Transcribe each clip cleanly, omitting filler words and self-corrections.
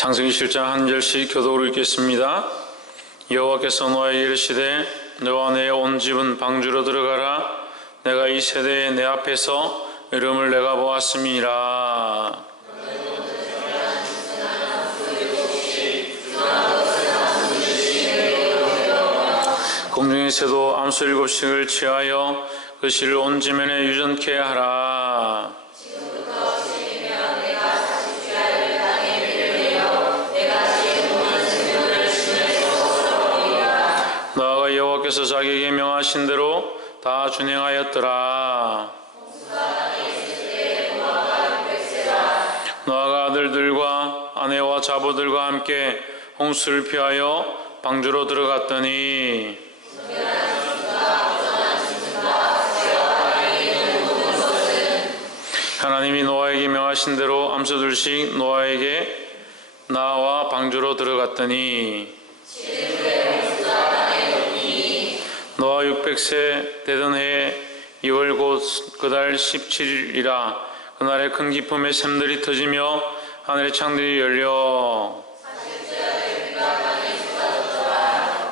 창세기 7장 한 절씩 교독으로 읽겠습니다. 여호와께서 노아에게 이르시되 너와 내 온 집은 방주로 들어가라. 내가 이 세대에 내 앞에서 이름을 내가 보았음이라. 공중의 새도 암수 7씩을 취하여 그 실을 온 지면에 유전케 하라. 노아가 여호와께서 자기에게 명하신 대로 다 준행하였더라. 노아가 아들들과 아내와 자부들과 함께 홍수를 피하여 방주로 들어갔더니 하나님이 노아에게 명하신 대로 암수 2씩 노아에게 나와 방주로 들어갔더니 노아 600세 되던 해 2월 곧 그달 17일이라. 그날에 큰 기쁨의 샘들이 터지며 하늘의 창들이 열려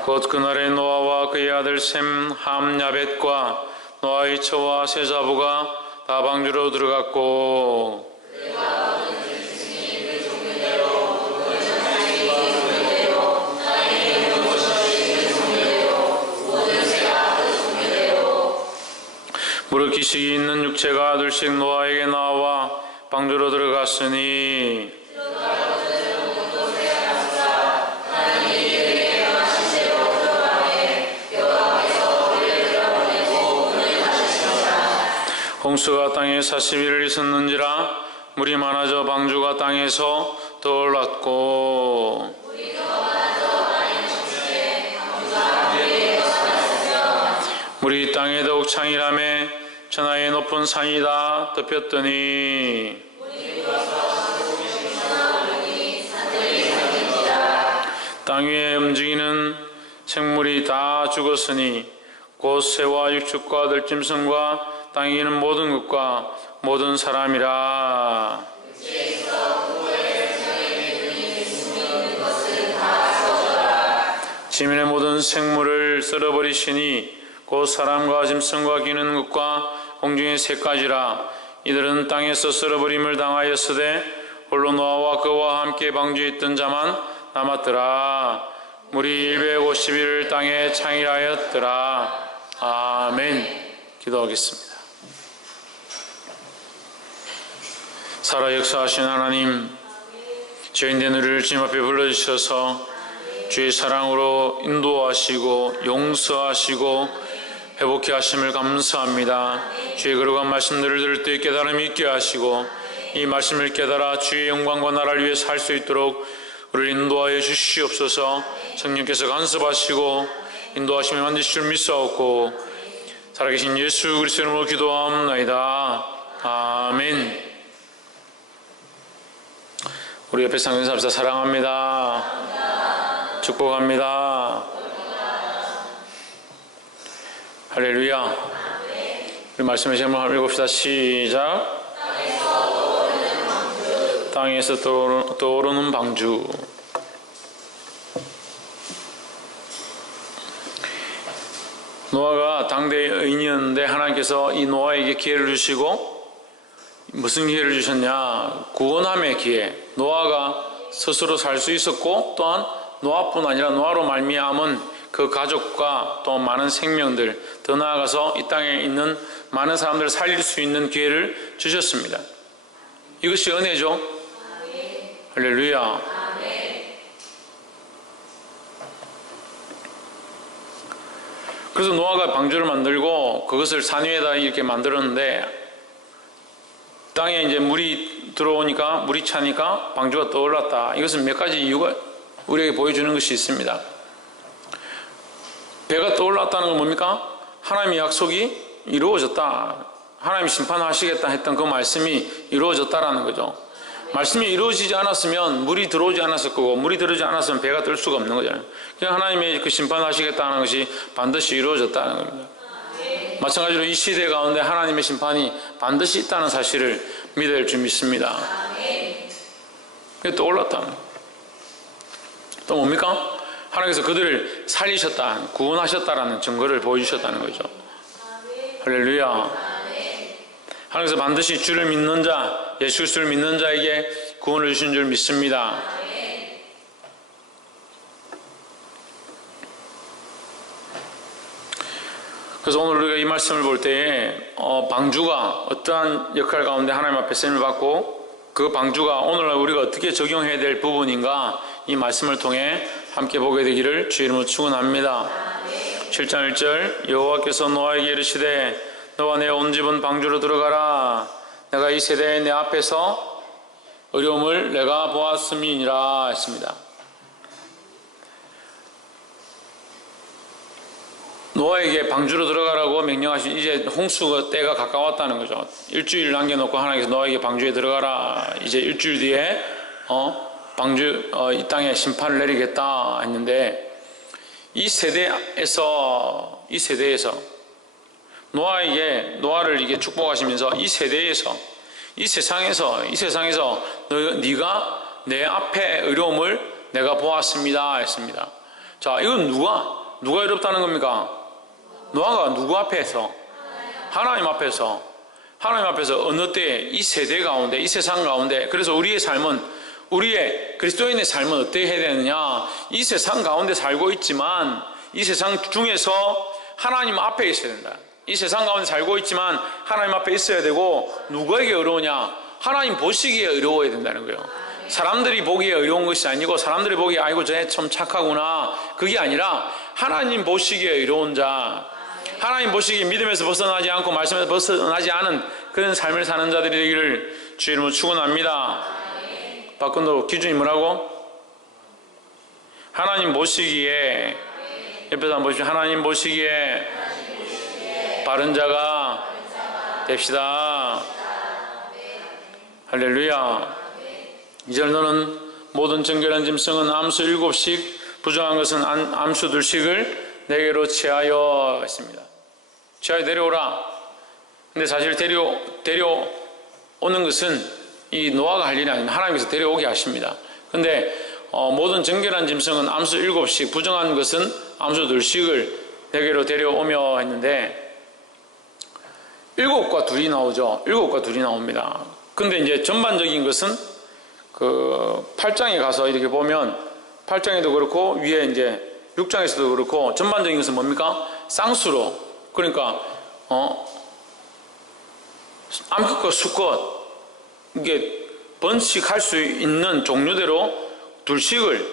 곧 그날에 노아와 그의 아들 셈, 함, 야벳과 노아의 처와 세 자부가 다 방주로 들어갔고 무릇 기식이 있는 육체가 2씩 노아에게 나와 방주로 들어갔으니 홍수가 땅에 40일을 있었는지라. 물이 많아져 방주가 땅에서 떠올랐고 물이 땅에 더욱 창이라매 천하의 높은 산이 다 덮였더니 땅 위에 움직이는 생물이 다 죽었으니 곧 새와 육축과 들짐승과 땅에 있는 모든 것과 모든 사람이라. 지면의 모든 생물을 썰어버리시니 곧 사람과 짐승과 기는 것과 공중의 새까지라. 이들은 땅에서 썰어버림을 당하였으되 홀로 노아와 그와 함께 방주에 있던 자만 남았더라. 물이 150일을 땅에 창일하였더라. 아멘. 기도하겠습니다. 살아 역사하신 하나님, 죄인된 우리를 주님 앞에 불러주셔서 주의 사랑으로 인도하시고 용서하시고 회복케 하심을 감사합니다. 주의 거룩한 말씀들을 들을 때 깨달음이 있게 하시고 이 말씀을 깨달아 주의 영광과 나라를 위해 살 수 있도록 우리를 인도하여 주시옵소서. 성령께서 간섭하시고 인도하심을 만드실 줄 믿사옵고 살아계신 예수 그리스도의 이름으로 기도하옵나이다. 아멘. 우리 옆에 상전사합시다. 사랑합니다. 축복합니다. 할렐루야. 우리 말씀의 제목을 한번 읽읍시다. 시작. 땅에서 떠오르는 방주. 노아가 당대의 의인이었는데 하나님께서 이 노아에게 기회를 주시고 무슨 기회를 주셨냐? 구원함의 기회. 노아가 스스로 살 수 있었고 또한 노아뿐 아니라 노아로 말미암은 그 가족과 또 많은 생명들, 더 나아가서 이 땅에 있는 많은 사람들을 살릴 수 있는 기회를 주셨습니다. 이것이 은혜죠. 아멘. 할렐루야. 아멘. 그래서 노아가 방주를 만들고 그것을 산 위에다 이렇게 만들었는데 땅에 이제 물이 들어오니까 물이 차니까 방주가 떠올랐다. 이것은 몇 가지 이유가 우리에게 보여주는 것이 있습니다. 배가 떠올랐다는 건 뭡니까? 하나님의 약속이 이루어졌다. 하나님이 심판하시겠다 했던 그 말씀이 이루어졌다라는 거죠. 말씀이 이루어지지 않았으면 물이 들어오지 않았을 거고 물이 들어오지 않았으면 배가 뜰 수가 없는 거잖아요. 그냥 하나님의 그 심판하시겠다는 것이 반드시 이루어졌다는 겁니다. 마찬가지로 이 시대 가운데 하나님의 심판이 반드시 있다는 사실을 믿어야 할 줄 믿습니다. 그게 떠올랐다는 거예요. 또 뭡니까? 하나님께서 그들을 살리셨다, 구원하셨다라는 증거를 보여주셨다는 거죠. 할렐루야. 하나님께서 반드시 주를 믿는 자, 예수 그리스도를 믿는 자에게 구원을 주신 줄 믿습니다. 그래서 오늘 우리가 이 말씀을 볼 때에 방주가 어떠한 역할 가운데 하나님 앞에 쓰임을 받고 그 방주가 오늘날 우리가 어떻게 적용해야 될 부분인가 이 말씀을 통해 함께 보게 되기를 주 이름으로 축원합니다. 7장 1절 여호와께서 노아에게 이르시되 너와 내 온 집은 방주로 들어가라. 내가 이 세대에 내 앞에서 어려움을 내가 보았음이니라 했습니다. 노아에게 방주로 들어가라고 명령하신 이제 홍수 때가 가까웠다는 거죠. 일주일 남겨놓고 하나님께서 노아에게 방주에 들어가라. 이제 일주일 뒤에 방주 이 땅에 심판을 내리겠다 했는데 이 세대에서 노아를 이게 축복하시면서 이 세대에서 이 세상에서 네가 내 앞에 어려움을 내가 보았습니다 했습니다. 자, 이건 누가 어렵다는 겁니까? 노아가 누구 앞에서? 하나님 앞에서 어느 때 이 세대 가운데 이 세상 가운데 그래서 우리의 그리스도인의 삶은 어떻게 해야 되느냐? 이 세상 가운데 살고 있지만 이 세상 중에서 하나님 앞에 있어야 된다. 이 세상 가운데 살고 있지만 하나님 앞에 있어야 되고 누구에게 어려우냐? 하나님 보시기에 어려워야 된다는 거예요. 사람들이 보기에 어려운 것이 아니고 사람들이 보기에 아이고 쟤 참 착하구나 그게 아니라 하나님 보시기에 어려운 자, 하나님 보시기에 믿음에서 벗어나지 않고 말씀에서 벗어나지 않은 그런 삶을 사는 자들이 되기를 주 이름으로 축원합니다. 박근도 기준이 뭐라고? 하나님 보시기에 옆에서 한번 보시죠. 하나님 보시기에 바른 자가 됩시다. 할렐루야. 이절 너는 모든 정결한 짐승은 암수 7씩 부정한 것은 암수 2씩을 내게로 취하여 했습니다. 취하여 데려오라. 근데 사실 데려오는 것은 이 노아가 할 일이 아니라 하나님께서 데려오게 하십니다. 근데 모든 정결한 짐승은 암수 7씩 부정한 것은 암수 2씩을 내게로 데려오며 했는데 7과 2이 나오죠. 7과 2이 나옵니다. 근데 이제 전반적인 것은 그 8장에 가서 이렇게 보면 8장에도 그렇고 위에 이제 6장에서도 그렇고 전반적인 것은 뭡니까? 쌍수로 그러니까 암컷과 수컷 이게 번식할 수 있는 종류대로 2씩을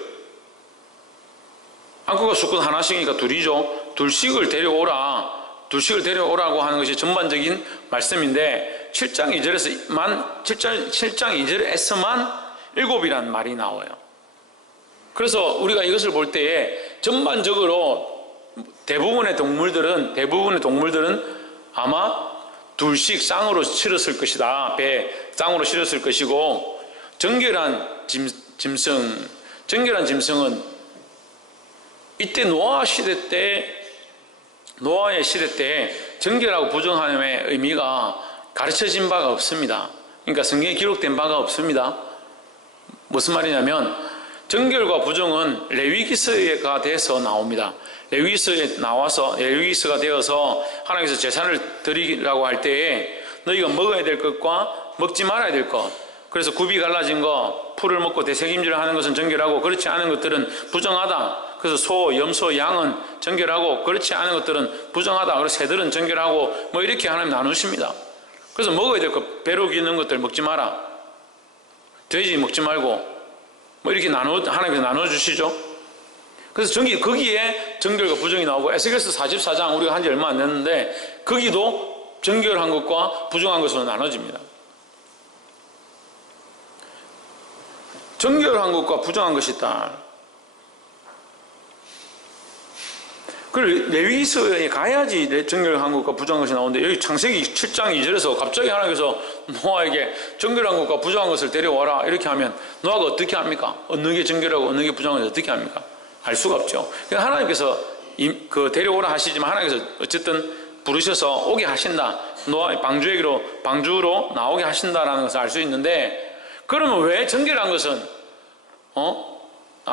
암컷과 수컷 하나씩이니까 2이죠. 2씩을 데려오라고 하는 것이 전반적인 말씀인데 7장 2절에서만 7이라는 말이 나와요. 그래서 우리가 이것을 볼 때에 전반적으로 대부분의 동물들은 아마 2씩 쌍으로 실었을 것이다. 배 쌍으로 실었을 것이고 정결한 짐승은 이때 노아의 시대 때 정결하고 부정함의 의미가 가르쳐진 바가 없습니다. 그러니까 성경에 기록된 바가 없습니다. 무슨 말이냐면 정결과 부정은 레위기서가 돼서 나옵니다. 레위기서가 되어서 하나님께서 제사를 드리라고 할 때에 너희가 먹어야 될 것과 먹지 말아야 될 것, 그래서 굽이 갈라진 것, 풀을 먹고 대책임질을 하는 것은 정결하고 그렇지 않은 것들은 부정하다. 그래서 소, 염소, 양은 정결하고 그렇지 않은 것들은 부정하다. 그래서 새들은 정결하고 뭐 이렇게 하나님 나누십니다. 그래서 먹어야 될 것, 배로 기는 것들 먹지 마라. 돼지 먹지 말고 뭐 이렇게 하나님께서 나눠주시죠. 그래서 거기에 정결과 부정이 나오고 에스겔서 44장 우리가 한 지 얼마 안 됐는데 거기도 정결한 것과 부정한 것으로 나눠집니다. 정결한 것과 부정한 것이 있다. 그걸 레위기서에 가야지 정결한 것과 부정한 것이 나오는데 여기 창세기 7장 2절에서 갑자기 하나님께서 노아에게 정결한 것과 부정한 것을 데려와라 이렇게 하면 노아가 어떻게 합니까? 어느 게 정결하고 어느 게 부정한 것을 어떻게 합니까? 알 수가 없죠. 그러니까 하나님께서 데려오라 하시지만 하나님께서 어쨌든 부르셔서 오게 하신다. 노아의 방주로 나오게 하신다라는 것을 알 수 있는데 그러면 왜 정결한 것은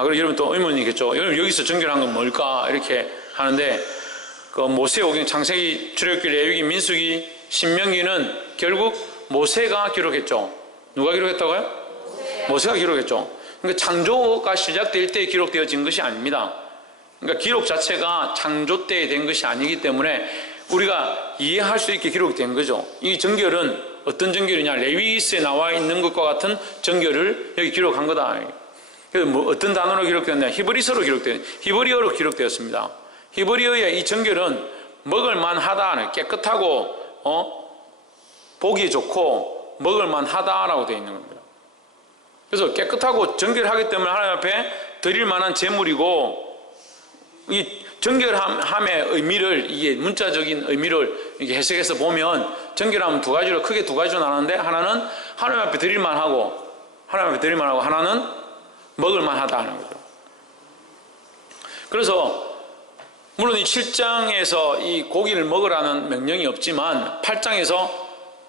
그리고 여러분 또 의문이겠죠. 여러분 여기서 정결한 건 뭘까? 이렇게 하는데, 그 모세오경, 창세기, 출애굽기, 레위기, 민수기, 신명기는 결국 모세가 기록했죠. 누가 기록했다고요? 모세가 기록했죠. 그러니까 창조가 시작될 때 기록되어진 것이 아닙니다. 그러니까 기록 자체가 창조 때 된 것이 아니기 때문에 우리가 이해할 수 있게 기록된 거죠. 이 정결은 어떤 정결이냐? 레위기서에 나와 있는 것과 같은 정결을 여기 기록한 거다. 그래서 뭐 어떤 단어로 기록되었냐? 히브리서로 히브리어로 기록되었습니다. 히브리어의 이 정결은 먹을만 하다, 깨끗하고 보기 좋고 먹을만 하다라고 되어 있는 겁니다. 그래서 깨끗하고 정결하기 때문에 하나님 앞에 드릴 만한 제물이고, 이 정결함의 의미를, 이게 문자적인 의미를 이렇게 해석해서 보면 정결함은 크게 두 가지로 나누는데, 하나는 하나님 앞에 드릴만 하고, 하나는 먹을만 하다는 거죠. 그래서 물론 이 7장에서 이 고기를 먹으라는 명령이 없지만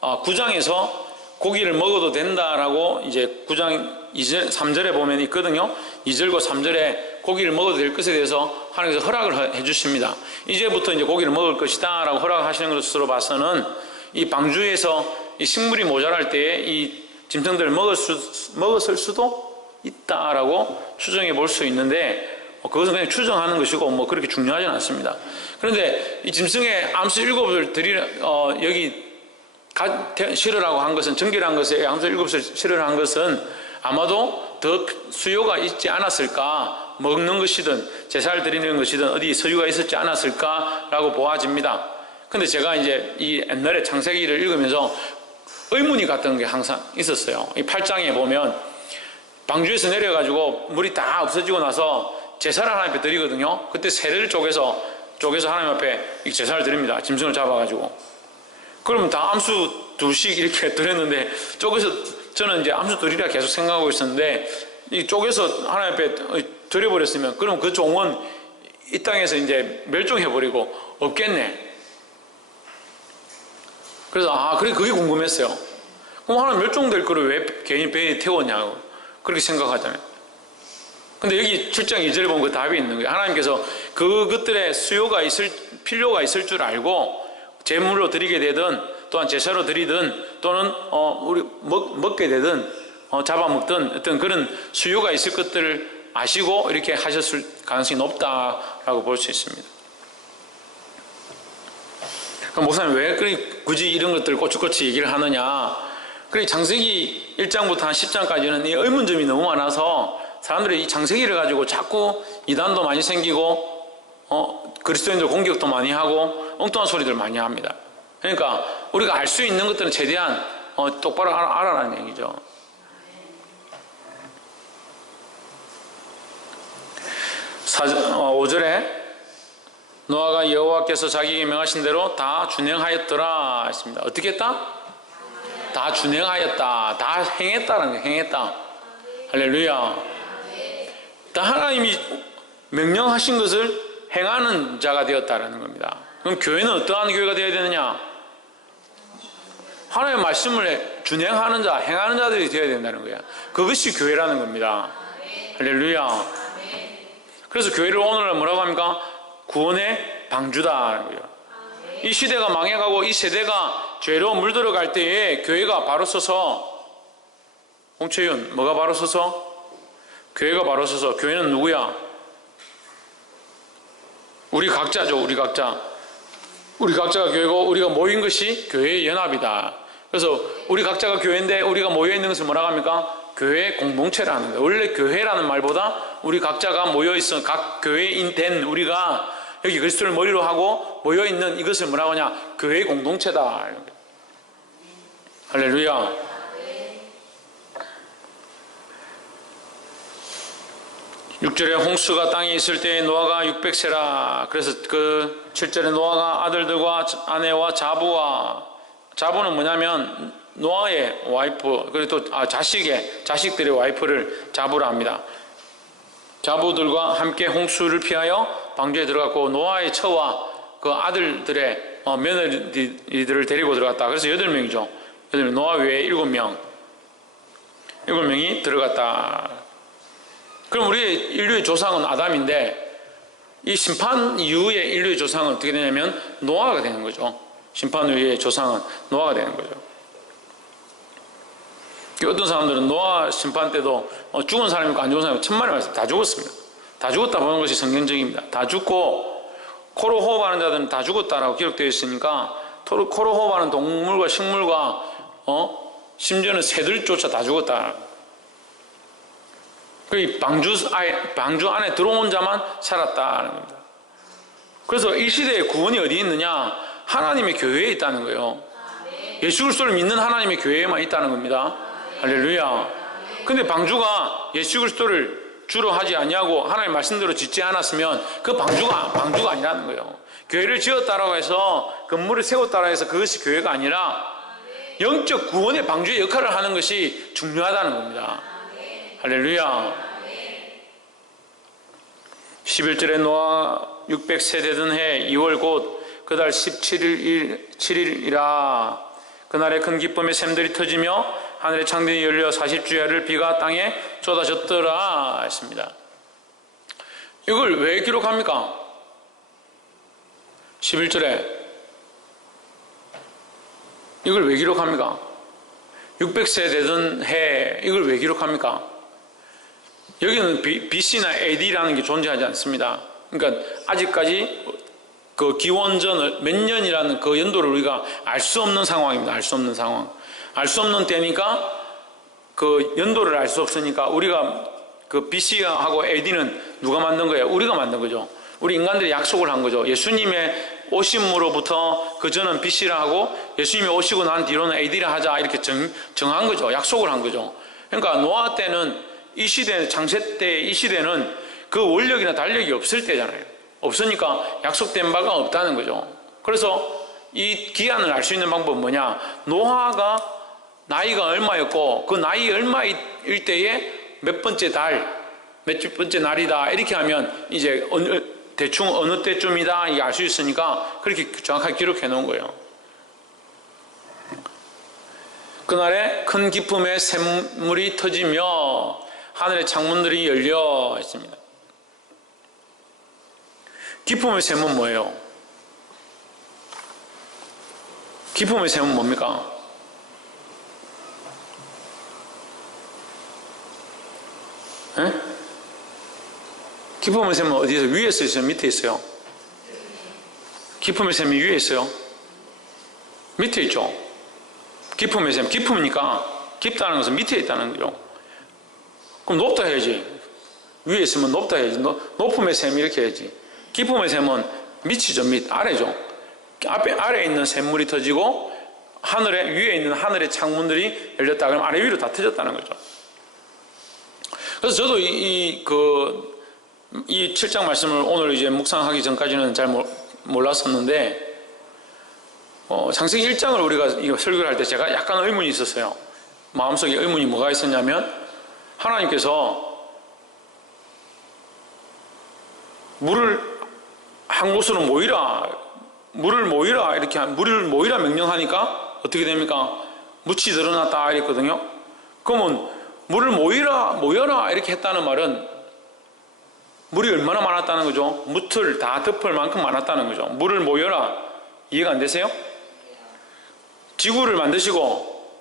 9장에서 고기를 먹어도 된다라고 이제 9장 2절, 3절에 보면 있거든요. 2절과 3절에 고기를 먹어도 될 것에 대해서 하나님께서 허락을 해주십니다. 이제부터 이제 고기를 먹을 것이다 라고 허락하시는 것으로 봐서는 이 방주에서 이 식물이 모자랄 때에 이 짐승들을 먹었을 수도 있다라고 추정해 볼 수 있는데, 그것은 그냥 추정하는 것이고 뭐 그렇게 중요하지는 않습니다. 그런데 이 짐승의 암수 7을 여기 실으라고 한 것은, 정결한 것에 암수 7을 실으라고 한 것은 아마도 더 수요가 있지 않았을까, 먹는 것이든 제사를 드리는 것이든 어디 서유가 있었지 않았을까라고 보아집니다. 근데 제가 이제 이 옛날에 창세기를 읽으면서 의문이 갔던 게 항상 있었어요. 이 8장에 보면 방주에서 내려가지고 물이 다 없어지고 나서 제사를 하나님 앞에 드리거든요. 그때 세를 쪼개서 하나님 앞에 제사를 드립니다. 짐승을 잡아가지고. 그러면 다 암수 2씩 이렇게 드렸는데, 쪼개서, 저는 이제 암수 드리라 계속 생각하고 있었는데, 이 쪼개서 하나님 앞에 드려버렸으면, 그럼 그 종은 이 땅에서 이제 멸종해버리고 없겠네. 그래서, 그게 궁금했어요. 그럼 하나님 멸종될 거를 왜 괜히 배에 태웠냐고. 그렇게 생각하잖아요. 근데 여기 7장 2절에 보면 그 답이 있는 거예요. 하나님께서 그것들의 필요가 있을 줄 알고, 제물로 드리게 되든 또한 제사로 드리든 또는 우리 먹게 되든 잡아먹든 어떤 그런 수요가 있을 것들을 아시고 이렇게 하셨을 가능성이 높다라고 볼 수 있습니다. 그럼 목사님 왜 굳이 이런 것들을 꼬치꼬치 얘기를 하느냐? 그래, 창세기 1장부터 한 10장까지는 이 의문점이 너무 많아서 사람들이 이 창세기를 가지고 자꾸 이단도 많이 생기고 그리스도인들 공격도 많이 하고 엉뚱한 소리들 많이 합니다. 그러니까 우리가 알 수 있는 것들은 최대한 똑바로 알아라는 얘기죠. 사절 5절에 노아가 여호와께서 자기에게 명하신 대로 다 준행하였더라 했습니다. 어떻게 했다? 다 준행하였다. 다 행했다라는 거예요. 행했다. 할렐루야. 다 하나님이 명령하신 것을 행하는 자가 되었다라는 겁니다. 그럼 교회는 어떠한 교회가 되어야 되느냐? 하나님의 말씀을 준행하는 자, 행하는 자들이 되어야 된다는 거예요. 그것이 교회라는 겁니다. 할렐루야. 그래서 교회를 오늘날 뭐라고 합니까? 구원의 방주다라는 거예요. 이 시대가 망해가고 이 세대가 죄로 물들어갈 때에 교회가 바로 서서, 홍채윤, 뭐가 바로 서서? 교회가 바로 서서. 교회는 누구야? 우리 각자죠. 우리 각자. 우리 각자가 교회고 우리가 모인 것이 교회의 연합이다. 그래서 우리 각자가 교회인데 우리가 모여있는 것을 뭐라고 합니까? 교회 공동체라는 거예요. 원래 교회라는 말보다 우리 각자가 모여있어, 각 교회인 된 우리가 여기 그리스도를 머리로 하고 모여있는 이것을 뭐라고 하냐? 교회의 공동체다. 할렐루야. (6절에) 홍수가 땅에 있을 때에 노아가 600세라. 그래서 그 7절에 노아가 아들들과 아내와 자부는 뭐냐면 노아의 와이프, 그리고 또 자식들의 와이프를 자부라 합니다. 자부들과 함께 홍수를 피하여 방주에 들어갔고 노아의 처와 그 아들들의 며느리들을 데리고 들어갔다. 그래서 8명이죠. 노아 외에 7명이 들어갔다. 그럼 우리의 인류의 조상은 아담인데 이 심판 이후에 인류의 조상은 어떻게 되냐면 노아가 되는 거죠. 심판 이후의 조상은 노아가 되는 거죠. 어떤 사람들은 노아 심판 때도 죽은 사람이 있고 안 죽은 사람이 천만의 말씀 다 죽었습니다. 다 죽었다 보는 것이 성경적입니다. 다 죽고 코로 호흡하는 자들은 다 죽었다라고 기록되어 있으니까 코로 호흡하는 동물과 식물과 심지어는 새들조차 다 죽었다. 그 방주 안에 들어온 자만 살았다는 겁니다. 그래서 이 시대의 구원이 어디 있느냐? 하나님의 교회에 있다는 거예요. 예수 그리스도를 믿는 하나님의 교회에만 있다는 겁니다. 할렐루야. 근데 방주가 예수 그리스도를 주로 하지 아니하고 하나님 말씀대로 짓지 않았으면 그 방주가 아니라는 거예요. 교회를 지었다라고 해서 건물을 세웠다라고 해서 그것이 교회가 아니라 영적 구원의 방주의 역할을 하는 것이 중요하다는 겁니다. 할렐루야. 11절에 노아 600세대 된 해 2월 곧 그 달 7일이라 그날에 큰 기쁨의 샘들이 터지며 하늘의 창들이 열려 40주야를 비가 땅에 쏟아졌더라 했습니다. 이걸 왜 기록합니까? 11절에 이걸 왜 기록합니까? 600세대 된 해 이걸 왜 기록합니까? 여기는 BC나 AD라는 게 존재하지 않습니다. 그러니까 아직까지 그 기원전 몇 년이라는 그 연도를 우리가 알 수 없는 상황입니다. 알 수 없는 상황. 알 수 없는 때니까 그 연도를 알 수 없으니까 우리가 그 BC하고 AD는 누가 만든 거예요? 우리가 만든 거죠. 우리 인간들이 약속을 한 거죠. 예수님의 오심으로부터 그 전은 BC라 하고 예수님이 오시고 난 뒤로는 AD라 하자 이렇게 정한 거죠. 약속을 한 거죠. 그러니까 노아 때는 이 시대, 창세 때 이 시대는 그 원력이나 달력이 없을 때잖아요. 없으니까 약속된 바가 없다는 거죠. 그래서 이 기한을 알 수 있는 방법은 뭐냐? 노아가 나이가 얼마였고 그 나이 얼마일 때에 몇 번째 달, 몇 번째 날이다 이렇게 하면 이제 대충 어느 때쯤이다 알 수 있으니까 그렇게 정확하게 기록해 놓은 거예요. 그날에 큰 기쁨의 샘물이 터지며 하늘의 창문들이 열려 있습니다. 기쁨의 샘은 뭐예요? 기쁨의 샘은 뭡니까? 에? 기쁨의 샘은 어디에서? 위에서 있어요? 밑에 있어요? 기쁨의 샘이 위에 있어요? 밑에 있죠? 기쁨의 샘, 기쁨이니까 깊다는 것은 밑에 있다는 거죠. 그럼 높다 해야지. 위에 있으면 높다 해야지. 높음의 샘 이렇게 해야지. 기쁨의 샘은 밑이죠. 밑, 아래죠. 아래에 있는 샘물이 터지고 위에 있는 하늘의 창문들이 열렸다. 그러면 아래 위로 다 터졌다는 거죠. 그래서 저도 이 7장 말씀을 오늘 이제 묵상하기 전까지는 잘 몰랐었는데, 창세기 1장을 우리가 이거 설교를 할 때 제가 약간 의문이 있었어요. 마음속에 의문이 뭐가 있었냐면, 하나님께서 물을 한 곳으로 물을 모이라 명령하니까 어떻게 됩니까? 묻이 드러났다 이랬거든요. 그러면 물을 모여라 이렇게 했다는 말은 물이 얼마나 많았다는 거죠? 묻을 다 덮을 만큼 많았다는 거죠. 물을 모여라. 이해가 안 되세요? 지구를 만드시고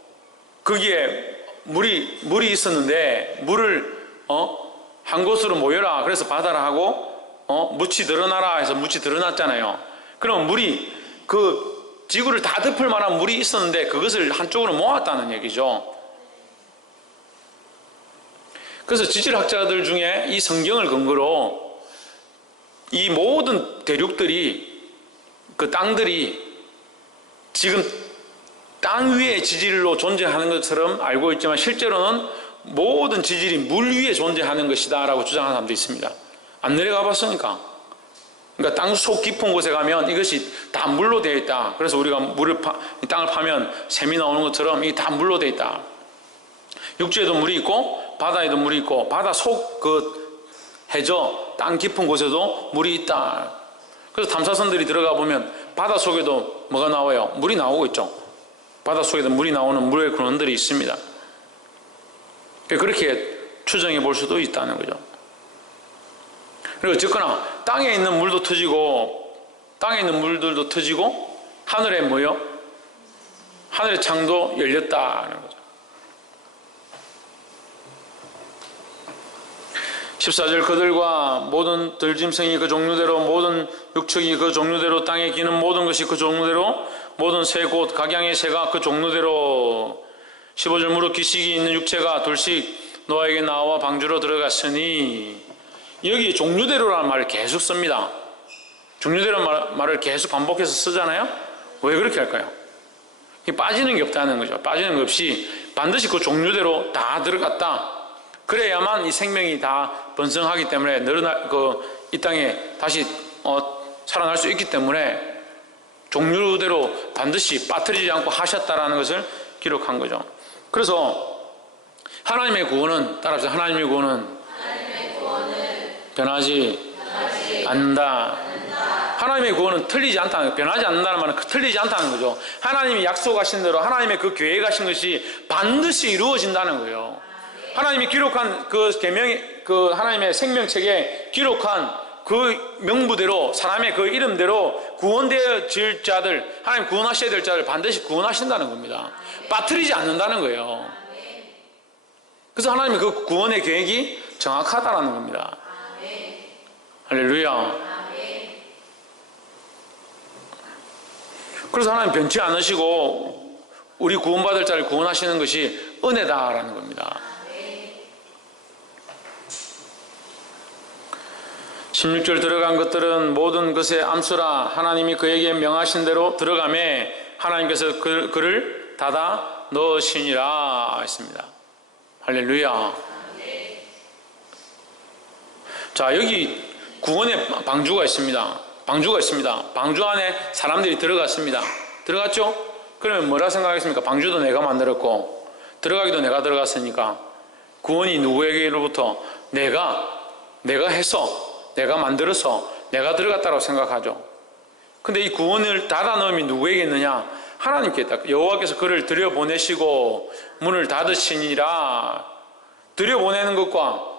거기에 물이 있었는데 물을 한 곳으로 모여라. 그래서 바다라 하고 묻이 드러나라 해서 묻이 드러났잖아요. 그럼 물이 그 지구를 다 덮을 만한 물이 있었는데 그것을 한쪽으로 모았다는 얘기죠. 그래서 지질학자들 중에 이 성경을 근거로 이 모든 대륙들이 그 땅들이 지금 땅 위에 지질로 존재하는 것처럼 알고 있지만 실제로는 모든 지질이 물 위에 존재하는 것이다 라고 주장하는 사람도 있습니다. 안 내려가 봤으니까. 그러니까 땅 속 깊은 곳에 가면 이것이 다 물로 되어 있다. 그래서 우리가 땅을 파면 샘이 나오는 것처럼 이게 다 물로 되어 있다. 육지에도 물이 있고 바다에도 물이 있고 바다 속 그 해저 땅 깊은 곳에도 물이 있다. 그래서 탐사선들이 들어가 보면 바다 속에도 뭐가 나와요? 물이 나오고 있죠. 바다 속에도 물이 나오는 물의 근원들이 있습니다. 그렇게 추정해 볼 수도 있다는 거죠. 그리고 어쨌거나 땅에 있는 물도 터지고 땅에 있는 물들도 터지고 하늘에 뭐요? 하늘의 창도 열렸다는 거죠. 14절 그들과 모든 들짐승이 그 종류대로 모든 육축이 그 종류대로 땅에 기는 모든 것이 그 종류대로 모든 새 곧 각양의 새가 그 종류대로 15절 무릇 기식이 있는 육체가 둘씩 노아에게 나와 방주로 들어갔으니 여기 종류대로라는 말을 계속 씁니다. 종류대로 말을 계속 반복해서 쓰잖아요. 왜 그렇게 할까요? 빠지는 게 없다는 거죠. 빠지는 것 없이 반드시 그 종류대로 다 들어갔다. 그래야만 이 생명이 다 번성하기 때문에 이 땅에 다시 살아날 수 있기 때문에 종류대로 반드시 빠뜨리지 않고 하셨다라는 것을 기록한 거죠. 그래서 하나님의 구원은 따라합시다. 하나님의 구원은 변하지 않는다. 하나님의 구원은 틀리지 않다는 거예요. 변하지 않는다는 말은 틀리지 않다는 거죠. 하나님이 약속하신 대로 하나님의 그 계획하신 것이 반드시 이루어진다는 거예요. 하나님이 기록한 그 계명의 그 하나님의 생명책에 기록한 그 명부대로 사람의 그 이름대로 구원되어질 자들, 하나님 구원하셔야 될 자들 반드시 구원하신다는 겁니다. 빠뜨리지 않는다는 거예요. 그래서 하나님의 그 구원의 계획이 정확하다는 겁니다. 할렐루야. 그래서 하나님 변치 않으시고 우리 구원받을 자를 구원하시는 것이 은혜다라는 겁니다. 16절 들어간 것들은 모든 것의 암수라 하나님이 그에게 명하신 대로 들어가매 하나님께서 그를 닫아 넣으시니라 했습니다. 할렐루야. 자, 여기 구원의 방주가 있습니다. 방주가 있습니다. 방주 안에 사람들이 들어갔습니다. 들어갔죠? 그러면 뭐라 생각하겠습니까? 방주도 내가 만들었고 들어가기도 내가 들어갔으니까 구원이 누구에게로부터 내가 해서 내가 만들어서 내가 들어갔다고 생각하죠. 근데 이 구원을 닫아 넣음이 누구에게 있느냐? 하나님께 있다. 여호와께서 그를 들여보내시고 문을 닫으시니라. 들여보내는 것과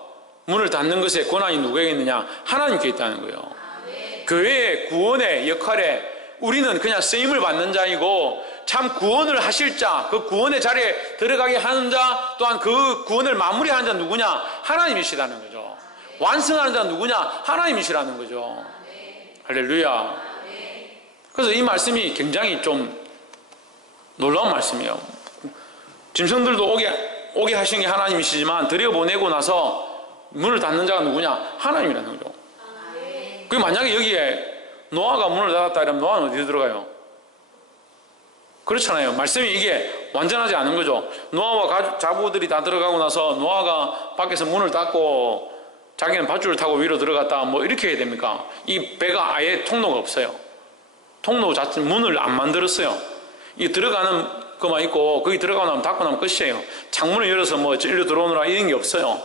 문을 닫는 것의 권한이 누구에게 있느냐? 하나님께 있다는 거예요. 교회의 구원의 역할에 우리는 그냥 쓰임을 받는 자이고 참 구원을 하실 자, 그 구원의 자리에 들어가게 하는 자 또한 그 구원을 마무리하는 자 누구냐? 하나님이시라는 거죠. 완성하는 자 누구냐? 하나님이시라는 거죠. 할렐루야. 그래서 이 말씀이 굉장히 좀 놀라운 말씀이에요. 짐승들도 오게 하신 게 하나님이시지만 들여보내고 나서 문을 닫는 자가 누구냐? 하나님이라는 거죠. 그 만약에 여기에 노아가 문을 닫았다 이러면 노아는 어디에 들어가요? 그렇잖아요. 말씀이 이게 완전하지 않은 거죠. 노아와 자부들이 다 들어가고 나서 노아가 밖에서 문을 닫고 자기는 밧줄을 타고 위로 들어갔다 뭐 이렇게 해야 됩니까? 이 배가 아예 통로가 없어요. 통로 자체 문을 안 만들었어요. 이 들어가는 것만 있고 거기 들어가고 나면 닫고 나면 끝이에요. 창문을 열어서 뭐 일로 들어오느라 이런 게 없어요.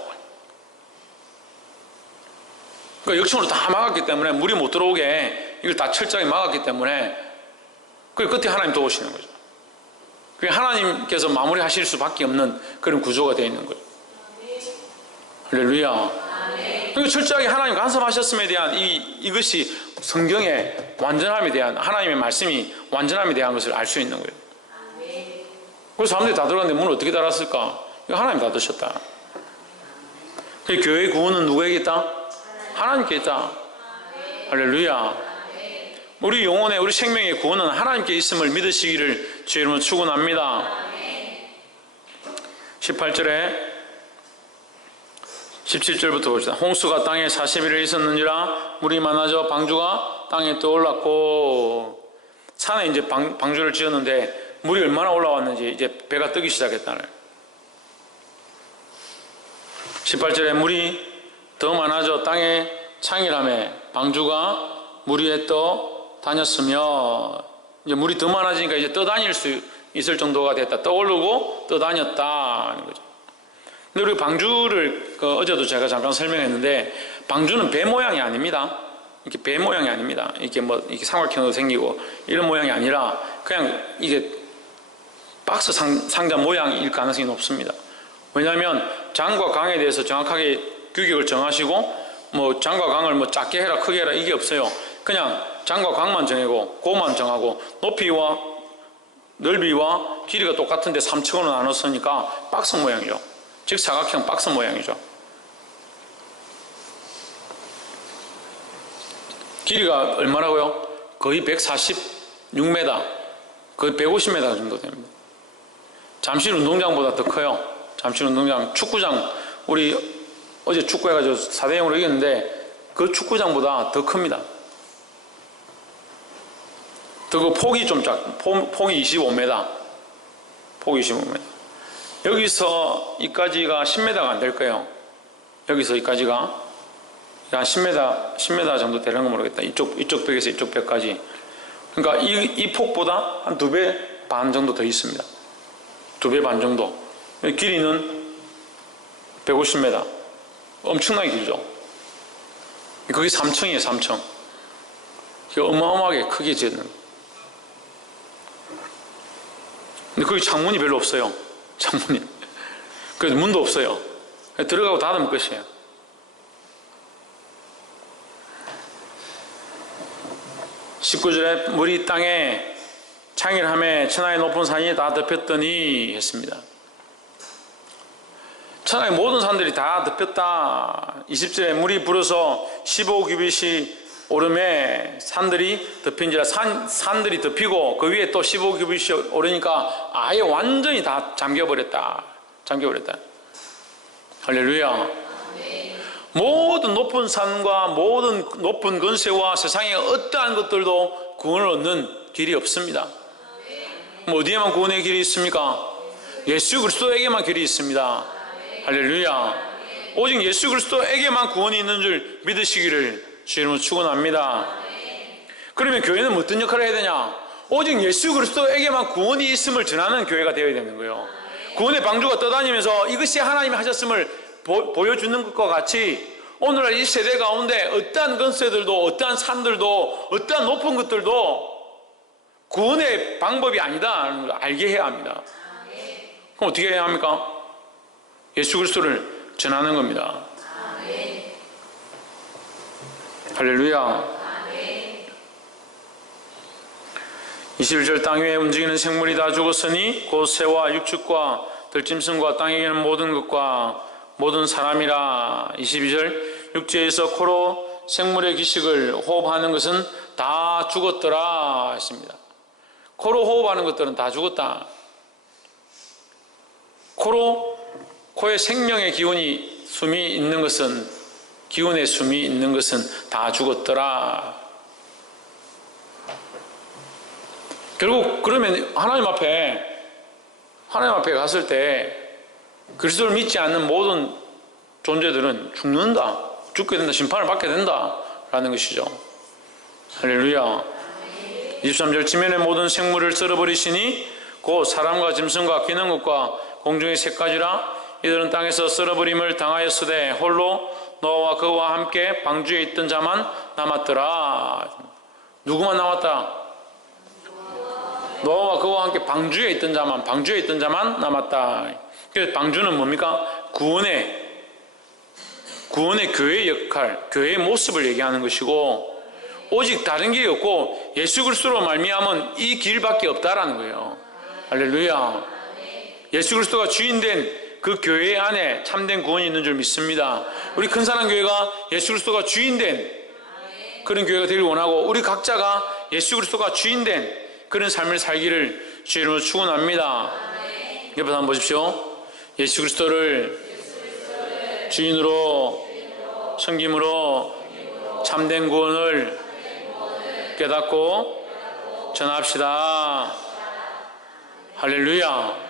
그러니까 역청으로 다 막았기 때문에 물이 못 들어오게 이걸 다 철저하게 막았기 때문에 그 끝에 하나님 도우시는 거죠. 그게 하나님께서 마무리하실 수밖에 없는 그런 구조가 되어 있는 거예요. 할렐루야. 그러니까 철저하게 하나님 간섭하셨음에 대한 이것이 성경의 완전함에 대한 하나님의 말씀이 완전함에 대한 것을 알 수 있는 거예요. 그래서 사람들이 다 들어갔는데 문을 어떻게 닫았을까? 이거 하나님 닫으셨다. 교회의 구원은 누구에게 있다? 하나님께 있다. 할렐루야. 우리 영혼의 우리 생명의 구원은 하나님께 있음을 믿으시기를 주의 이름으로 축원합니다. 18절에 17절부터 봅시다. 홍수가 땅에 40일을 있었느니라 물이 많아져 방주가 땅에 떠올랐고 산에 이제 방주를 지었는데 물이 얼마나 올라왔는지 이제 배가 뜨기 시작했다는 18절에 물이 더 많아져 땅에 창이라며 방주가 물 위에 떠 다녔으며 이제 물이 더 많아지니까 이제 떠다닐 수 있을 정도가 됐다. 떠오르고 떠다녔다는 거죠. 근데 우리 방주를 어제도 제가 잠깐 설명했는데 방주는 배 모양이 아닙니다. 이렇게 배 모양이 아닙니다. 이렇게 뭐 이렇게 삼각형으로 생기고 이런 모양이 아니라 그냥 이게 박스 상자 모양일 가능성이 높습니다. 왜냐하면 장과 강에 대해서 정확하게 규격을 정하시고 뭐 장과 강을 뭐 작게 해라 크게 해라 이게 없어요. 그냥 장과 강만 정하고 고만 정하고 높이와 넓이와 길이가 똑같은데 3층으로 나눴으니까 박스 모양이죠. 즉 사각형 박스 모양이죠. 길이가 얼마라고요? 거의 146m, 거의 150m 정도 됩니다. 잠실 운동장보다 더 커요. 잠실 운동장, 축구장, 우리 어제 축구해가지고 4대0으로 이겼는데 그 축구장보다 더 큽니다. 그 폭이 좀 폭이 25m. 폭이 25m. 여기서 이까지가 10m가 안 될 거예요. 여기서 이까지가 한 10m 정도 되는 거 모르겠다. 이쪽 벽에서 이쪽 벽까지. 그러니까 이 폭보다 한 2배 반 정도 더 있습니다. 2배 반 정도. 길이는 150m. 엄청나게 길죠. 그게 3층이에요, 3층. 이게 어마어마하게 크게 지었는 거예요. 근데 거기 창문이 별로 없어요. 창문이. 그래서 문도 없어요. 들어가고 닫으면 끝이에요. (19절에) 물이 땅에 창일함에 천하의 높은 산이 다 덮였더니 했습니다. 천하의 모든 산들이 다 덮였다. (20절에) 물이 불어서 15규빗이 오름에 산들이 덮인지라. 산들이 덮이고 그 위에 또 15규빗이 오르니까 아예 완전히 다 잠겨버렸다. 할렐루야. 모든 높은 산과 모든 높은 권세와 세상의 어떠한 것들도 구원을 얻는 길이 없습니다. 뭐 어디에만 구원의 길이 있습니까? 예수 그리스도에게만 길이 있습니다. 할렐루야. 오직 예수 그리스도에게만 구원이 있는 줄 믿으시기를 주 이름으로 축원합니다. 그러면 교회는 어떤 역할을 해야 되냐? 오직 예수 그리스도에게만 구원이 있음을 전하는 교회가 되어야 되는 거예요. 구원의 방주가 떠다니면서 이것이 하나님이 하셨음을 보여주는 것과 같이 오늘날 이 세대 가운데 어떠한 건세들도 어떠한 산들도 어떠한 높은 것들도 구원의 방법이 아니다라는 걸 알게 해야 합니다. 그럼 어떻게 해야 합니까? 예수 그리스도를 전하는 겁니다. 할렐루야. 21절 땅 위에 움직이는 생물이 다 죽었으니 곧 새와 육축과 들짐승과 땅에 있는 모든 것과 모든 사람이라. 22절 육지에서 코로 생물의 기식을 호흡하는 것은 다 죽었더라 했습니다. 코로 호흡하는 것들은 다 죽었다. 코에 생명의 숨이 있는 것은, 기운의 숨이 있는 것은 다 죽었더라. 결국 그러면 하나님 앞에 갔을 때 그리스도를 믿지 않는 모든 존재들은 죽는다, 죽게 된다, 심판을 받게 된다 라는 것이죠. 할렐루야. 23절 지면의 모든 생물을 썰어버리시니 곧 사람과 짐승과 기는 것과 공중의 새까지라. 이들은 땅에서 썰어버림을 당하였으되 홀로 노아와 그와 함께 방주에 있던 자만 남았더라. 누구만 남았다? 노아와 그와 함께 방주에 있던 자만 남았다. 그래서 방주는 뭡니까? 구원의 교회의 역할, 교회의 모습을 얘기하는 것이고, 오직 다른 길이 없고 예수 그리스도로 말미암은 이 길밖에 없다라는 거예요. 할렐루야. 예수 그리스도가 주인된 그 교회 안에 참된 구원이 있는 줄 믿습니다. 우리 큰사랑교회가 예수 그리스도가 주인된 그런 교회가 되길 원하고, 우리 각자가 예수 그리스도가 주인된 그런 삶을 살기를 주 이름으로 축원합니다. 옆에서 한번 보십시오. 예수 그리스도를 주인으로 섬김으로 참된 구원을 깨닫고 전합시다. 할렐루야.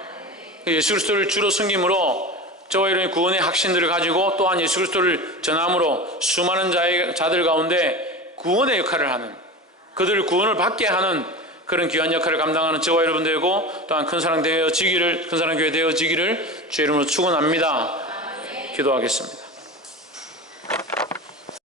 예수 그리스도를 주로 섬김으로 저와 여러분의 구원의 확신들을 가지고 또한 예수 그리스도를 전함으로 수많은 자들 가운데 구원의 역할을 하는, 그들을 구원을 받게 하는 그런 귀한 역할을 감당하는 저와 여러분 되고, 또한 큰사랑교회 되어지기를 주 이름으로 축원합니다. 기도하겠습니다.